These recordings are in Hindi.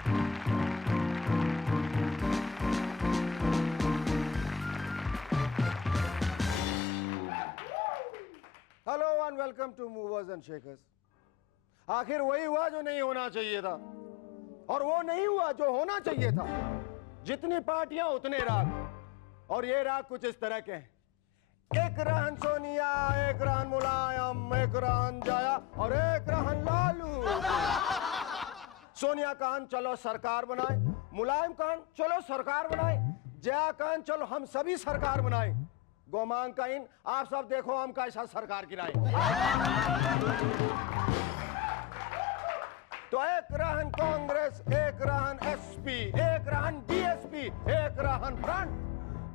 Hello and welcome to movers and shakers. आखिर वही हुआ जो नहीं होना चाहिए था, और वो नहीं हुआ जो होना चाहिए था। जितनी पार्टियां उतने राग, और ये राग कुछ इस तरह के हैं। एक रहन सोनिया, एक रहन मुलायम, एक रहन जया और एक रहन लालू। सोनिया कहन चलो सरकार बनाए, मुलायम कहन चलो सरकार बनाए, जया कहन चलो हम सभी सरकार बनाए, गोमांग कहन आप सब देखो हम कैसा सरकार गिराए। तो एक रहन कांग्रेस, एक रहन एसपी, एक रहन बीएसपी, एक रहन फ्रंट।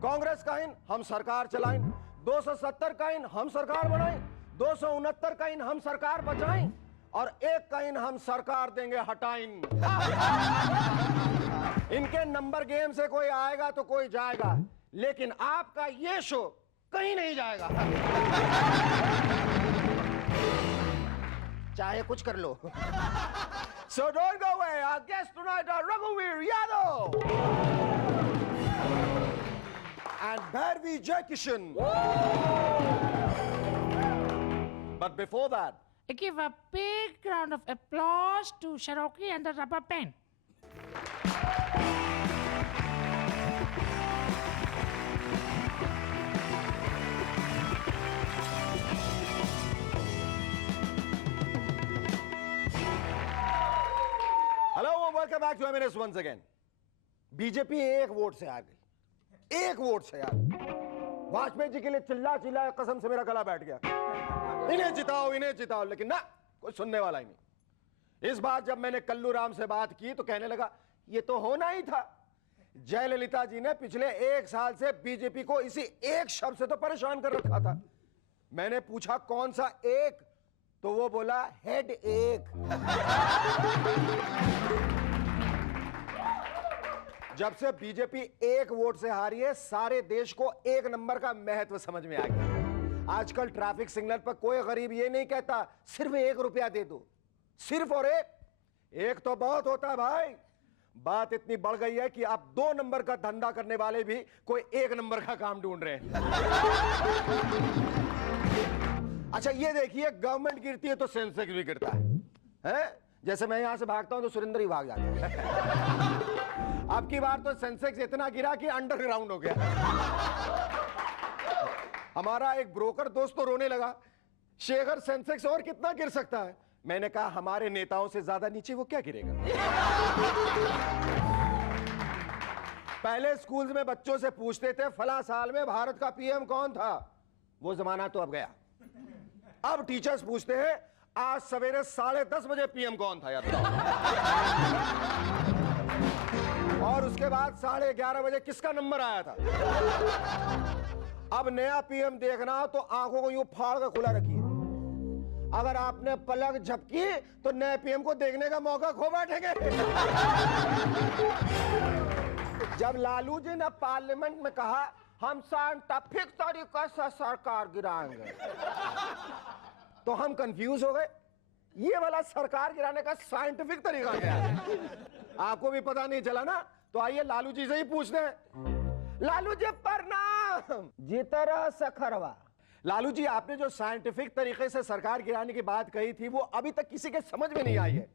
कांग्रेस कहन हम सरकार चलाएं, 270 कहन हम सरकार बनाएं, 269 कहन हम सरकार बचाएं, और एक कहन हम सरकार देंगे हटाइन। इनके नंबर गेम से कोई आएगा तो कोई जाएगा, लेकिन आपका ये शो कहीं नहीं जाएगा। चाहे कुछ कर लो। So don't go away. Our guests tonight are Raghuveer Yadav and Bharvi Jaikishan. But before that, I give a big round of applause to Cherokee and the Rubber Band. hello and welcome back to M&S once again. BJP एक वोट से आ गई, एक वोट से आ गई। वाजपेयी जी के लिए चिल्ला चिल्ला कसम से मेरा गला बैठ गया, इन्हें जिताओ इन्हें जिताओ, लेकिन ना कोई सुनने वाला ही नहीं। इस बार जब मैंने कल्लू राम से बात की तो कहने लगा ये तो होना ही था। जयललिता जी ने पिछले 1 साल से बीजेपी को इसी एक शब्द से तो परेशान कर रखा था। मैंने पूछा कौन सा एक, तो वो बोला हेड एक। जब से बीजेपी एक वोट से हारी है, सारे देश को एक नंबर का महत्व समझ में आ गया। आजकल ट्रैफिक सिग्नल पर कोई गरीब ये नहीं कहता सिर्फ 1 रुपया दे दो, सिर्फ और एक तो बहुत होता है भाई। बात इतनी बढ़ गई है कि अब 2 नंबर का धंधा करने वाले भी कोई 1 नंबर का काम ढूंढ रहे हैं। अच्छा ये देखिए, गवर्नमेंट गिरती है तो सेंसेक्स भी गिरता है? जैसे मैं यहां से भागता हूं तो सुरेंद्र ही भाग जाता है। अब की बार तो सेंसेक्स इतना गिरा कि अंडरग्राउंड हो गया। हमारा एक ब्रोकर दोस्त तो रोने लगा, शेखर सेंसेक्स और कितना गिर सकता है? मैंने कहा हमारे नेताओं से ज्यादा नीचे वो क्या गिरेगा। पहले स्कूल्स में बच्चों से पूछते थे फला साल में भारत का पीएम कौन था, वो जमाना तो अब गया। अब टीचर्स पूछते हैं आज सवेरे 10:30 बजे पीएम कौन था यार। और उसके बाद 11:30 बजे किसका नंबर आया था। अब नया पीएम देखना हो तो आंखों को यूं फाड़ कर खुला रखिए, अगर आपने पलक झपकी तो नए पीएम को देखने का मौका खो बैठेंगे। जब लालू जी ने पार्लियामेंट में कहा हम साइंटिफिक तरीके से सरकार गिराएंगे, तो हम कंफ्यूज हो गए, ये वाला सरकार गिराने का साइंटिफिक तरीका क्या है? आपको भी पता नहीं चला ना, तो आइए लालू जी से ही पूछते हैं। लालू जी प्रणाम। जितरा सखरवा। लालू जी आपने जो साइंटिफिक तरीके से सरकार गिराने की बात कही थी वो अभी तक किसी के समझ में नहीं आई है।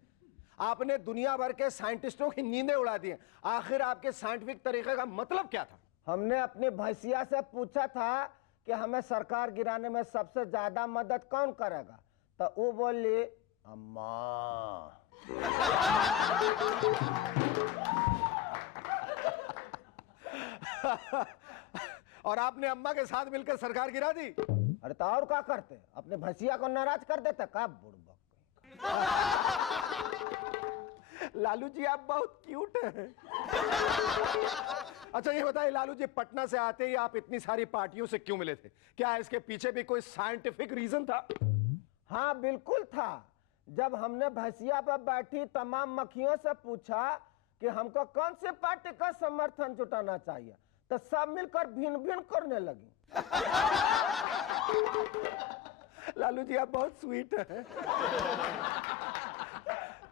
आपने दुनिया भर के साइंटिस्टों की नींदें उड़ा दी हैं। आखिर आपके साइंटिफिक तरीके का मतलब क्या था? हमने अपनी भैंसिया से पूछा था कि हमें सरकार गिराने में सबसे ज्यादा मदद कौन करेगा, तो वो बोली अम्मा। और आपने अम्मा के साथ मिलकर सरकार गिरा दी? अरे तो और क्या करते, अपने भैंसिया को नाराज कर देते का बुड़बक। लालू जी आप बहुत क्यूट हैं। अच्छा ये बताइए लालू जी, पटना से आते ही आप इतनी सारी पार्टियों से क्यों मिले थे? क्या इसके पीछे भी कोई साइंटिफिक रीजन था? हाँ बिल्कुल था। जब हमने भैंसिया पर बैठी तमाम मक्खियों से पूछा कि हमको कौन सी पार्टी का समर्थन जुटाना चाहिए, तो सब मिलकर भिन्न भिन्न करने लगी। लालू जी आप बहुत स्वीट हैं।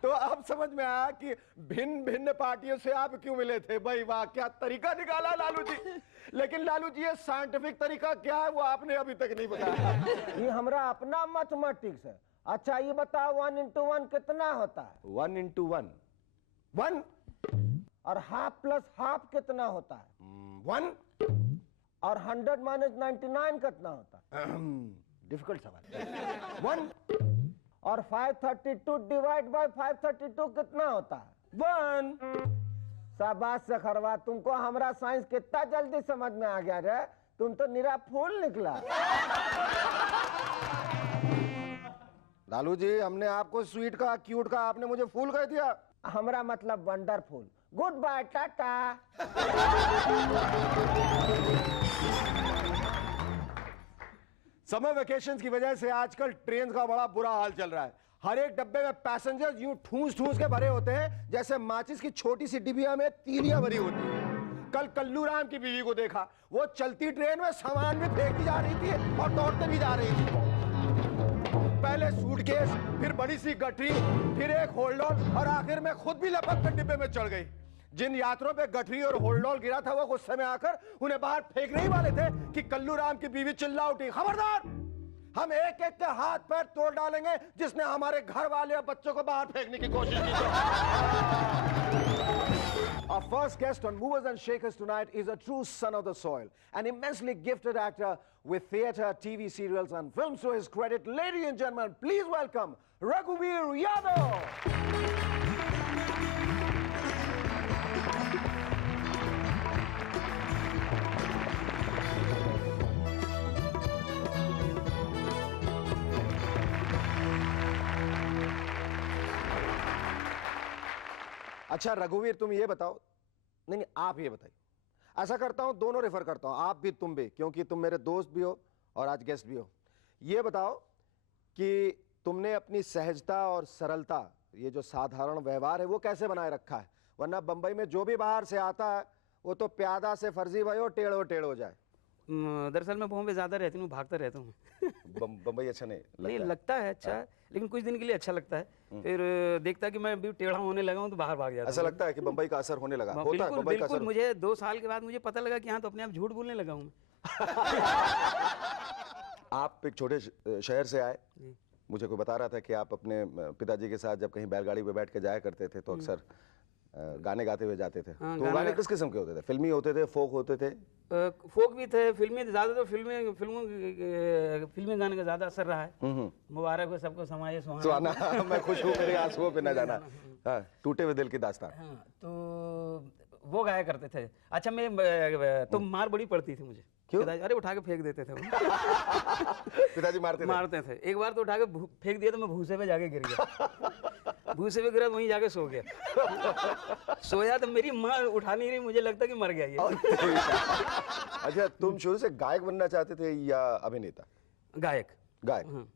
तो अब समझ में आया कि भिन्न भिन्न पार्टियों से आप क्यों मिले थे। भाई वाह, क्या तरीका निकाला लालू जी। लेकिन लालू जी, ये साइंटिफिक तरीका क्या है वो आपने अभी तक नहीं बताया। ये हमरा अपना मैथमेटिक्स है। अच्छा ये बताओ 1 into 1 कितना होता है? 1 into 1 1 और हाफ प्लस हाफ कितना होता है? 1 और 100 minus 99 कितना होता है? डिफिकल्ट सवाल। 1 और 532 डिवाइड बाय 532 कितना होता है? 1 शाबाश सखरवा, तुमको हमरा साइंस कितना जल्दी समझ में आ गया रे। तुम तो निरा फूल निकला। लालू जी, हमने आपको स्वीट कहा, क्यूट कहा, आपने मुझे फूल कह दिया। हमरा मतलब wonderful. Good bye, tata. Summer vacation की वजह से आजकल ट्रेन का बड़ा बुरा हाल चल रहा है। हर एक डब्बे में पैसेंजर्स यूं ठूस ठूस के भरे होते हैं जैसे माचिस की छोटी सी डिबिया में तीलियां भरी होती है। कल कल्लू राम की बीवी को देखा, वो चलती ट्रेन में सामान भी फेंकी जा रही थी और दौड़ते भी जा रही थी। पहले सूटकेस, फिर बड़ी सी गठरी, फिर एक होल्डॉल और आखिर में खुद भी लपक कर डिब्बे में चढ़ गई। जिन यात्रियों पे गठरी और होल्डॉल गिरा था वो गुस्से में आकर उन्हें बाहर फेंकने ही वाले थे कि कल्लू राम की बीवी चिल्ला उठी, खबरदार, हम एक एक के हाथ पैर तोड़ डालेंगे जिसने हमारे घर वाले और बच्चों को बाहर फेंकने की कोशिश की। Our first guest on Movers and Shakers tonight is a true son of the soil, an immensely gifted actor with theatre, TV serials and films to his credit. Ladies and gentlemen, please welcome Raghuveer Yadav. अच्छा रघुवीर, तुम ये बताओ, नहीं आप ये बताइए, ऐसा करता हूं दोनों रेफर करता हूं, आप भी तुम भी, क्योंकि तुम मेरे दोस्त भी हो और आज गेस्ट भी हो। ये बताओ कि तुमने अपनी सहजता और सरलता, ये जो साधारण व्यवहार है वो कैसे बनाए रखा है? वरना बंबई में जो भी बाहर से आता है वो तो प्यादा से फर्जी भयो टेढ़ो टेढ़ हो जाए। दरअसल मैं बॉम्बे ज़्यादा रहती हूँ, भागता रहता हूँ। बंबई अच्छा नहीं लगता? नहीं लगता है अच्छा, लेकिन कुछ दिन के लिए अच्छा लगता है, फिर देखता कि मैं भी टेढ़ा होने लगा हूँ तो बाहर भाग जाता। ऐसा लगता है कि बंबई का असर होने लगा? होता है बिल्कुल बंबई का बिल्कुल। असर? मुझे 2 साल के बाद मुझे पता लगा कि हाँ, तो अपने आप झूठ बोलने लगा हूँ। आप एक छोटे शहर से आए, मुझे कोई बता रहा था कि आप अपने पिताजी के साथ जब कहीं बैलगाड़ी पे बैठ के जाया करते थे तो अक्सर गाने गाते हुए जाते थे। हाँ, तो गाने किस किस्म के होते थे? फिल्मी होते थे, फोक होते थे? फोक भी थे, फिल्मी, ज़्यादा तो फिल्मी गाने का ज़्यादा असर रहा है। मुबारक हो सबको समाये सुहाना। मैं खुश हूँ मेरे आंसुओं पे न जाना, हाँ, टूटे हुए दिल की दास्तान। हाँ, तो वो गाया करते थे। अच्छा मैं तो मार बड़ी पड़ती थी मुझे। क्यों? अरे उठा के फेंक देते थे वो। पिताजी मारते थे। एक बार तो उठा के फेंक दिया तो मैं भूसे पे जाके गिर गया। भूसे पे गिरा, वहीं जाके सो गया। सोया तो मेरी माँ उठा नहीं रही, मुझे लगता कि मर गया ये। अच्छा, तुम शुरू से गायक बनना चाहते थे या अभिनेता? गायक। हाँ।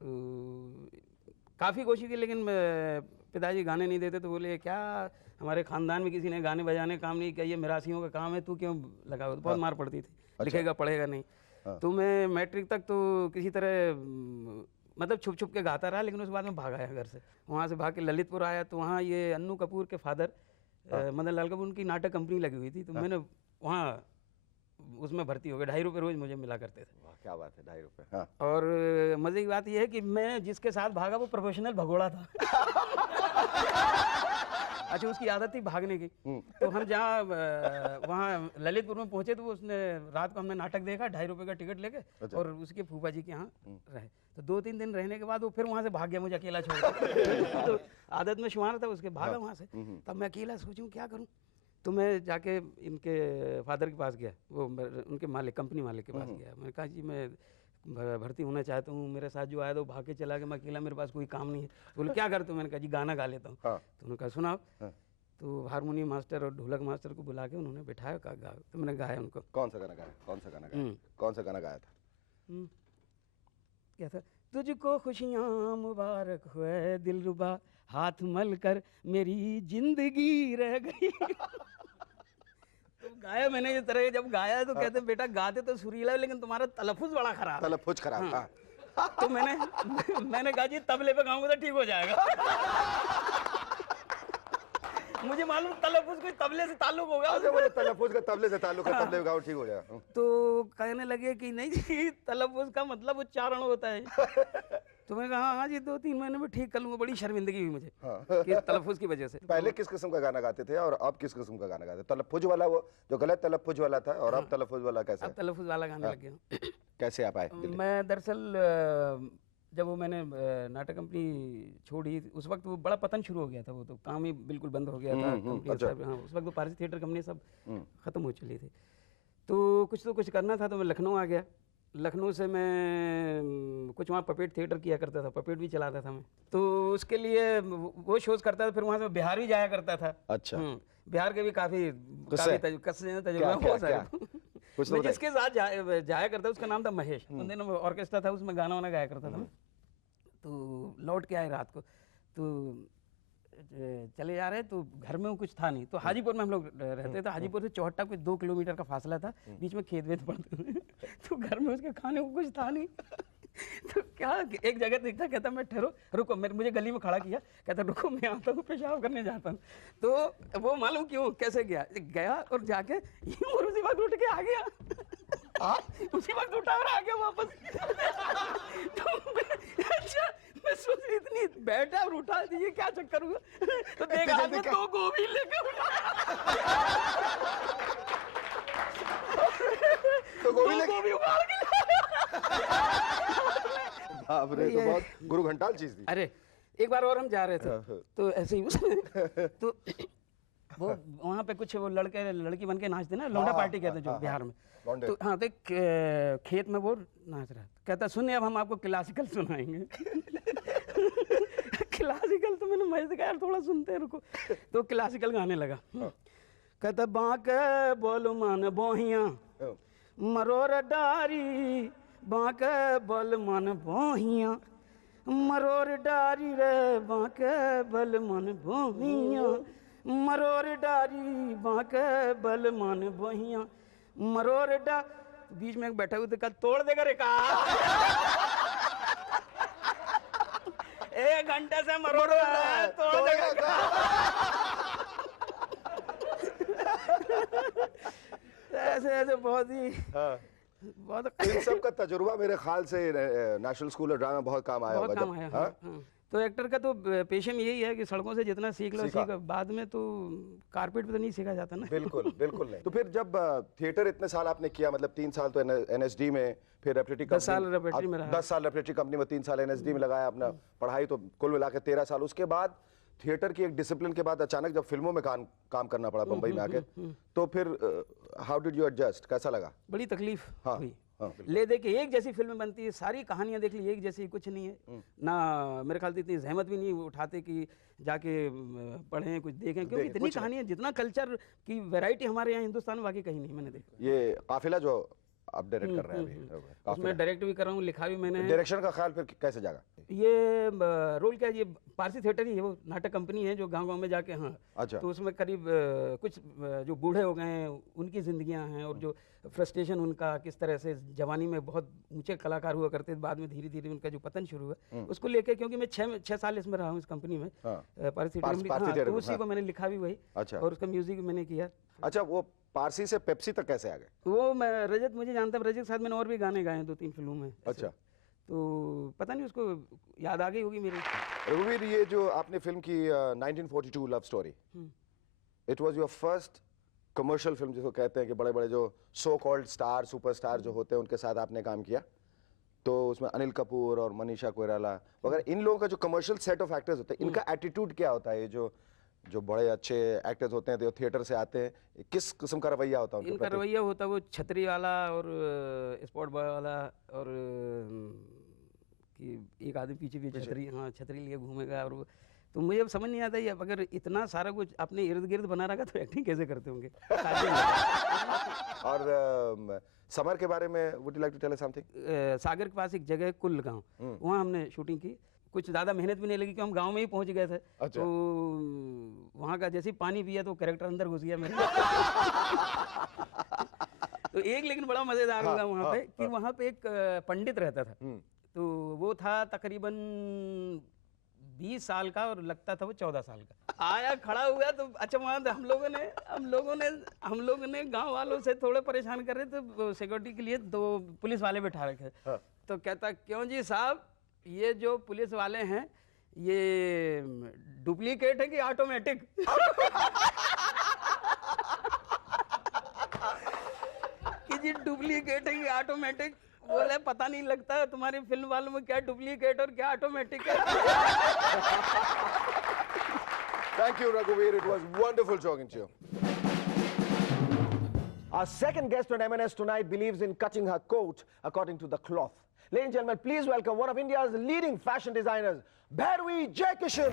तो काफ़ी कोशिश की, लेकिन पिताजी गाने नहीं देते, तो बोले क्या हमारे खानदान में किसी ने गाने बजाने काम नहीं किया, ये मिरासियों का काम है, तू क्यों लगा? बहुत मार पड़ती थी। अच्छा। लिखेगा पढ़ेगा नहीं। तो मैं मैट्रिक तक तो किसी तरह मतलब छुप छुप के गाता रहा, लेकिन उसके बाद में भाग आया घर से। वहाँ से भाग के ललितपुर आया, तो वहाँ ये अन्नू कपूर के फादर मदन लाल कपूर, उनकी नाटक कंपनी लगी हुई थी, तो मैंने वहाँ उसमें भर्ती हो गया। 2.5 रुपये रोज मुझे मिला करते थे। क्या बात है, 2.5 रुपये। हाँ। और मजे की बात यह है कि मैं जिसके साथ भागा वो प्रोफेशनल भगोड़ा था। अच्छा, उसकी आदत थी भागने की। तो हम जहाँ वहाँ ललितपुर में पहुंचे तो उसने रात को हमने नाटक देखा, 2.5 रुपये का टिकट लेके। अच्छा। और उसके फूफा जी के यहाँ रहे, तो 2-3 दिन रहने के बाद वो फिर वहाँ से भाग गया, मुझे अकेला छोड़ के। तो आदत में शुमार था उसके, भागा वहाँ से। तब मैं अकेला सोचूं क्या करूँ, तो मैं जाके इनके फादर के पास गया, वो उनके मालिक, कंपनी मालिक के पास गया। मैंने कहा जी मैं भर्ती होना चाहता हूँ, मेरे साथ जो आया तो भाग के चला गया, मैं अकेला, मेरे पास कोई काम नहीं है। बोले क्या करते हो? मैंने कहा जी गाना गा लेता हूँ। हाँ। तो उन्होंने कहा सुनाओ। हाँ। तो हारमोनियम मास्टर और ढोलक मास्टर को बुला के उन्होंने बैठाया, कहा गा। तो मैंने गाया उनको। कौन सा गाना गाया? कौन सा गाना गाया? कौन सा गाना गाया था? क्या था? तुझको खुशियाँ मुबारक हुए दिलरुबा, हाथ मल कर मेरी जिंदगी रह गई। तो गाया मैंने इस तरह, जब गाया तो कहते बेटा गाते तो सुरीला है, लेकिन तुम्हारा तलफ़ुज़ बड़ा खराब है। तलफ़ुज़ खराब। हाँ। तो मैंने कहा जी तबले पे गाऊंगा तो ठीक हो जाएगा। मुझे मालूम तलफ़ुज़ कोई तबले से ताल्लुक होगा। अच्छा बोले तलफ़ुज़ का तबले से ताल्लुक है, तबले गाओ ठीक हो जाएगा। तो कहने लगे कि नहीं जी तलफ़ुज़ का मतलब उच्चारण होता है। तो मैं कहा हाँ जी 2-3 महीने में ठीक कर लूँगा। बड़ी शर्मिंदगी हुई मुझे कि तलफ़ुज़ की वजह से। पहले किस किस्म का गाना गाते थे और अब किस किस्म का गाना गाते हैं? तलफ़ुज़ वाला वो जो गलत तलफ़ुज़ वाला था और अब तलफ़ुज़ वाला कैसा? अब तलफ़ुज़ वाला गाने लग गया। कैसे आप आए? मैं दरअसल जब वो मैंने नाटक कंपनी छोड़ी उस वक्त वो बड़ा पतन शुरू हो गया था। वो तो काम ही बिल्कुल बंद हो गया था कंपनी सब। हाँ उस वक्त तो पारसी थिएटर कंपनी सब ख़त्म हो चली थी। तो कुछ करना था तो मैं लखनऊ आ गया। लखनऊ से मैं कुछ वहाँ पपेट थिएटर किया करता था, पपेट भी चलाता था मैं। तो उसके लिए वो शोज़ करता था। फिर वहाँ से बिहार भी जाया करता था। अच्छा। बिहार के भी काफ़ी तजुर्बा बहुत सारे। मैं जिसके साथ जाया करता उसका नाम था महेश। उन दिनों ऑर्केस्ट्रा था उसमें गाना वाना गाया करता था मैं। तो लौट के आए रात को तो चले जा रहे तो घर में कुछ था नहीं। तो हाजीपुर में हम लोग रहते थे। हाजीपुर से चौहट्टा कुछ 2 किलोमीटर का फासला था। बीच में खेत वेत पड़ते थे। तो घर में उसके खाने को कुछ था नहीं। तो क्या एक जगह देखता कहता मैं ठहरो रुको, मुझे गली में खड़ा किया, कहता रुको मैं आता हूँ पेशाब करने जाता हूँ। तो वो मालूम क्यों कैसे गया और जाके और उसी वक्त उठ के आ गया। उसी वक्त उठा और आ गया वापस। तो अच्छा मैं सोच रही इतनी बैठा और उठा ये क्या चक्कर हुआ। तो देखा हाथ में 2 गोभी लेकर उठा। तो गोभी उबाल के बाप रे, तो बहुत गुरु घंटाल चीज थी। अरे एक बार और हम जा रहे थे तो ऐसे ही उसमें तो वो वहाँ पे कुछ वो लड़के लड़की बन के नाचते ना, लौंडा पार्टी कहते हैं जो बिहार में। तो हाँ तो खेत में वो नाच रहा था। कहता सुनिए अब हम आपको क्लासिकल सुनाएंगे। क्लासिकल तो मैंने मजे कहा यार थोड़ा सुनते हैं रुको। तो क्लासिकल गाने लगा। कहता बांके बोल मन बोहिया मरोर डारी, बांके बोल मन बोहिया मरोर डारी रे, बांके बोल मन बोहिया मरोर डारी, बांके बोल मन बोहिया मरोर डा। बीच में एक बैठा हुआ था तोड़ देगा रे का। 1 घंटे से मरोड़ रहा है, तोड़ देगा। ऐसे ऐसे बहुत ही बहुत इन सब का तजुर्बा मेरे ख्याल से नेशनल स्कूल ऑफ ड्रामा बहुत काम आया होगा। काम आया। हाँ। तो एक्टर का तो पेशे में यही है कि सड़कों से जितना सीख लो सीख, बाद में तो कारपेट पे तो नहीं सीखा जाता ना। बिल्कुल बिल्कुल नहीं। तो फिर जब थिएटर इतने साल आपने किया, मतलब 3 साल तो एनएसडी में, फिर रेपरेटरी 10 साल रेपरेटरी में रहा। 10 साल रेपरेटरी कंपनी में, 3 साल एनएसडी में लगाया अपना पढ़ाई, तो कुल मिला के 13 साल। उसके बाद थिएटर की एक डिसिप्लिन के बाद अचानक जब फिल्मों में काम करना पड़ा बम्बई में आके, तो फिर हाउ डिड यू एडजस्ट, कैसा लगा? बड़ी तकलीफ हुई। ले दे के एक जैसी फिल्म बनती है, सारी कहानियां देख ली एक जैसी, कुछ नहीं है ना। मेरे ख्याल से इतनी जहमत भी नहीं उठाते कि जाके पढ़ें कुछ देखें, क्योंकि इतनी कहानियां, जितना कल्चर की वैरायटी हमारे यहाँ हिंदुस्तान में बाकी कहीं नहीं मैंने देखा। ये काफिला जो आप डायरेक्ट कर रहे हैं अभी, उसमें डायरेक्ट भी कर रहा हूँ, लिखा भी मैंने। डायरेक्शन का ख्याल फिर कैसे जागा? ये रोल क्या है, ये पारसी थिएटर ही है, वो नाटक कंपनी है जो गांव-गांव में जाके। हाँ अच्छा। तो उसमें करीब कुछ जो बूढ़े हो गए हैं उनकी जिंदगियां हैं, और जो फ्रस्ट्रेशन उनका, किस तरह से जवानी में बहुत ऊंचे कलाकार हुआ करते थे, बाद में धीरे धीरे उनका जो पतन शुरू हुआ, उसको लेके, क्योंकि मैं 6 साल इसमें रहा हूँ इस कंपनी में, पारसी थिएटर, तो उसी को मैंने लिखा भी वही। अच्छा। और उसका म्यूजिक मैंने किया। अच्छा, वो पारसी से पेप्सी तक कैसे आ गए? वो मैं रजत मुझे जानता है, रजत के साथ मैंने और भी गाने गाए हैं 2-3 फिल्मों में। अच्छा। तो पता नहीं उसको याद आ गई होगी मेरी। रघुवीर, ये जो आपने फिल्म की 1942 love story, it was your first commercial film, जिसको कहते हैं कि बड़े बड़े जो सो कॉल्ड स्टार, सुपरस्टार जो होते हैं उनके साथ आपने काम किया। तो उसमें अनिल कपूर और मनीषा कोइराला वगैरह, इन लोगों का जो कमर्शियल सेट ऑफ एक्टर्स होते हैं, इनका एटीट्यूड क्या होता है? ये जो बड़े अच्छे एक्टर्स होते हैं, जो थिएटर से आते हैं, किस किस्म का रवैया होता है उनके इनका प्रति? रवैया होता है वो छतरी वाला और स्पॉट बॉय वाला, और कि एक आदमी पीछे छतरी, हाँ छतरी लिए घूमेगा। और तो मुझे अब समझ नहीं आता है, अगर इतना सारा कुछ अपने इर्द गिर्द बना रखा तो एक्टिंग कैसे करते होंगे। और समर के बारे में would you like to tell us something? Sagar के पास एक जगह कुल गांव, वहाँ हमने शूटिंग की। कुछ ज़्यादा मेहनत भी नहीं लगी, कि हम गांव में ही पहुंच गए थे। अच्छा। तो वहाँ का जैसे ही पानी पिया तो कैरेक्टर अंदर घुस गया मेरे। तो एक लेकिन बड़ा मज़ेदार होगा वहाँ पे, कि वहाँ पे एक पंडित रहता था। तो वो था तकरीबन 20 साल का और लगता था वो 14 साल का। आया खड़ा हुआ तो अच्छा वहाँ हम लोगों ने गांव वालों से थोड़े परेशान कर रहे थे सिक्योरिटी के लिए, तो पुलिस वाले बैठा रखे। तो कहता क्यों जी साहब, ये जो पुलिस वाले हैं ये डुप्लीकेट है कि ऑटोमेटिक? कि जी डुप्लीकेट है कि ऑटोमेटिक? बोले पता नहीं लगता है तुम्हारी फिल्म वालों में क्या डुप्लीकेट और क्या ऑटोमेटिक है। Thank you, Raghuveer. It was wonderful talking to you. Our second guest on M&S tonight believes in cutting her coat according to the cloth. Ladies and gentlemen, please welcome one of India's leading fashion designers, Bhairavi Jayakishan.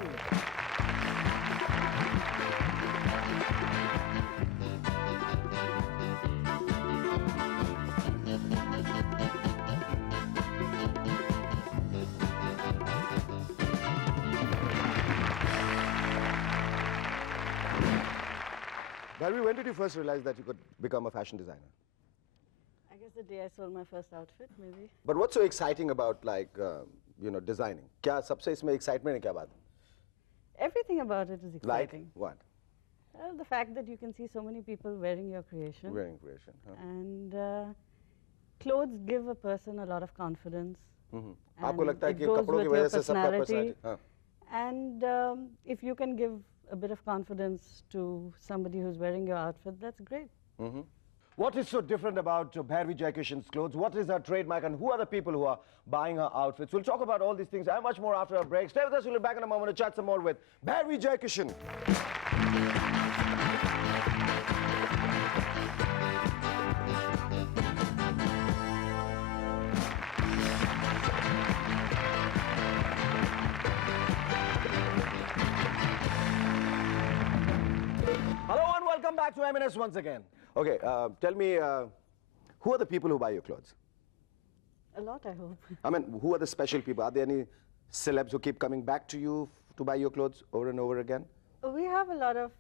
Bhairavi, when did you first realize that you could become a fashion designer? I guess the day I sold my first outfit, maybe. But what's so exciting about designing? क्या सबसे इसमें excitement है क्या बात? Everything about it is Like exciting. what? The fact that you can see so many people wearing your creation. Wearing creation. Huh? And clothes give a person a lot of confidence. आपको and लगता है it कि goes कपड़ों की with your वजह से सबका personality. personality? हाँ. And if you can give a bit of confidence to somebody who's wearing your outfit, that's great. What is so different about Bhairavi Jayakishan's clothes? What is her trademark and who are the people who are buying her outfits? We'll talk about all these things and much more after a break. Stay with us, we'll be back in a moment to chat some more with Bhairavi Jayakishan. Hello and welcome back to M&S once again. Okay, tell me, who are the people who buy your clothes? A lot, I hope. I mean, who are the special people? Are there any celebs who keep coming back to you to buy your clothes over and over again? We have a lot of,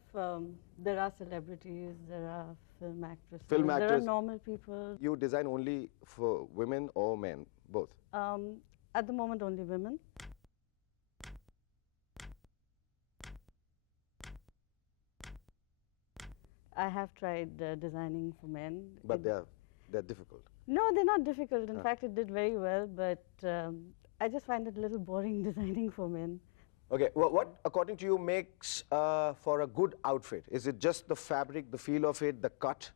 there are celebrities, there are film actresses, Film there are actors. normal people. You design only for women or men, both? At the moment, only women. I have tried designing for men. But It- they're difficult. No, they're not difficult. In fact, it did very well, but I just find it a little boring designing for men. Okay, what according to you makes for a good outfit? Is it just the fabric, the feel of it, the cut,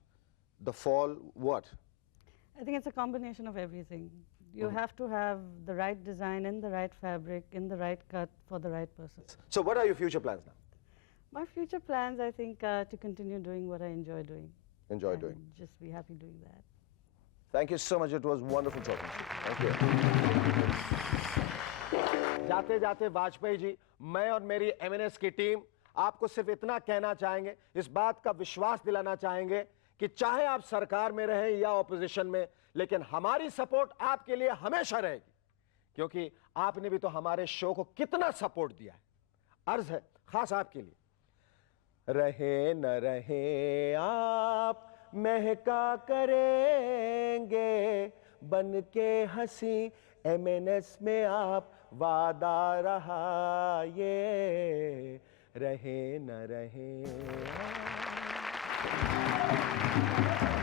the fall, what? I think it's a combination of everything. You have to have the right design in the right fabric, in the right cut for the right person. So what are your future plans now? My future plans, I think, are to continue doing what I enjoy doing. Enjoy and doing. Just be happy doing that. Thank you so much. It was wonderful talking to you. Thank you. जाते जाते वाजपेयी जी, मैं और मेरी M&S की टीम आपको सिर्फ इतना कहना चाहेंगे, इस बात का विश्वास दिलाना चाहेंगे कि चाहे आप सरकार में रहें या ऑपोजिशन में, लेकिन हमारी सपोर्ट आपके लिए हमेशा रहेगी, क्योंकि आपने भी तो हमारे शो को कितना सपोर्ट दिया है। अर्ज है खास आपके लिए, रहे न रहे आप महका करेंगे, बन के हंसी M&S में आप वादा रहा ये, रहे न रहे आप।